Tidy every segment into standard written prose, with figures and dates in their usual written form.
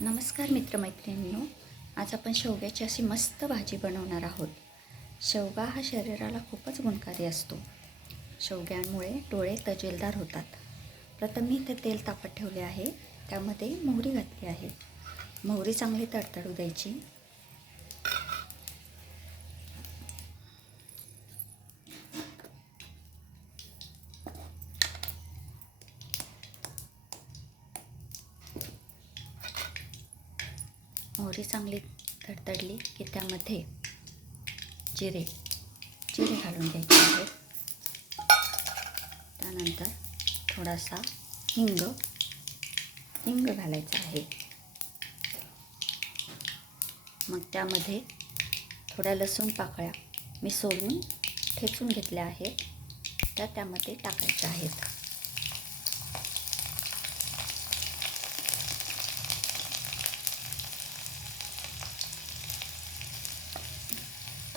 नमस्कार मित्रमैत्रिणींनो, आज आपण शेवग्याची अशी मस्त भाजी बनवणार आहोत. शेवगा हा शरीराला खूपच गुणकारी असतो. शेवग्यांमुळे डोळे तजेलदार होतात. प्रथम मी इथे तेल तापत ठेवले आहे. त्यामध्ये मोहरी घातली आहे. मोहरी चांगली तडतडू द्यायची. मोहरी चांगली तडतडली की त्यामध्ये जिरे घालून द्यायचे आहेत. त्यानंतर थोडासा हिंग घालायचा आहे. मग त्यामध्ये थोड्या लसूण पाकळ्या मी सोलून ठेचून घेतल्या आहेत, त्या त्यामध्ये टाकायच्या आहेत.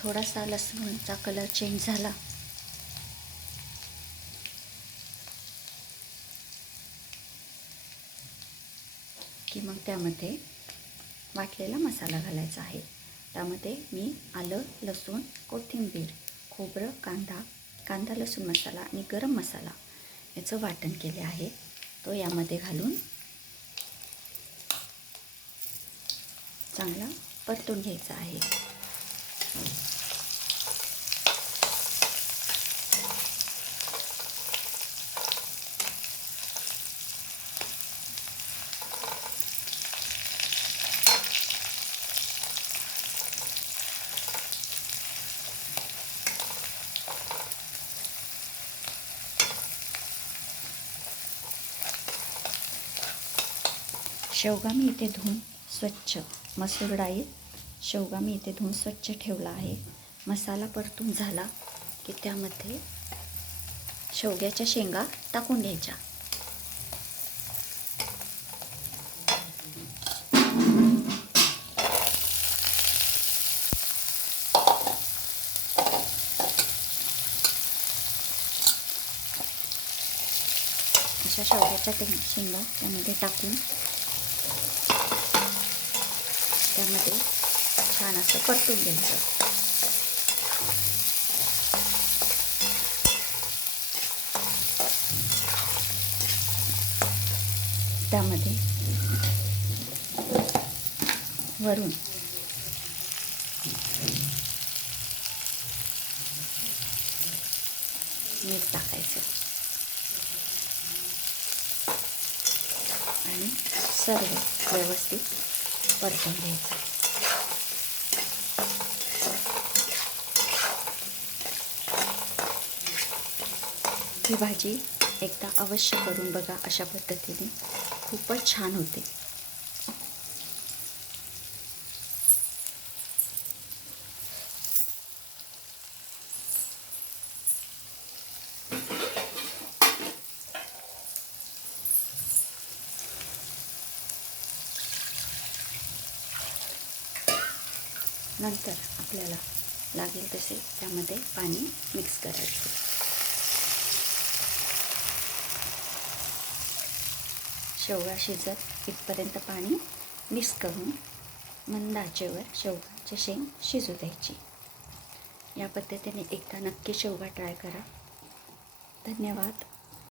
थोडासा लसूणचा कलर चेंज झाला की मग त्यामध्ये वाटलेला मसाला घालायचा आहे. त्यामध्ये मी आलं, लसूण, कोथिंबीर, खोबरं, कांदा लसूण मसाला आणि गरम मसाला याचं वाटण केले आहे. तो यामध्ये घालून चांगला परतून घ्यायचा आहे. शेवगा मी इथे धुवून स्वच्छ, मसूर डाळीत शेवगा मी इथे धुवून स्वच्छ ठेवला आहे. मसाला परतून झाला की त्यामध्ये शेवग्याच्या शेंगा टाकून घ्यायच्या. अशा शेवग्याच्या शेंगा त्यामध्ये टाकून त्यामध्ये छान असं परतून घ्यायचं. त्यामध्ये वरून मीठ टाकायचं आणि सर्व व्यवस्थित परतून घ्यायचं. ही भाजी एकदा अवश्य करून बघा. अशा पद्धतीने खूपच छान होते. नंतर आपल्याला लागेल तसे त्यामध्ये पाणी मिक्स करायचे. शेवगा शिजत इथपर्यंत पाणी मिक्स करून मंद आचेवर शेवगाची शेंग शिजू द्यायची. या पद्धतीने एकदा नक्की शेवगा ट्राय करा. धन्यवाद.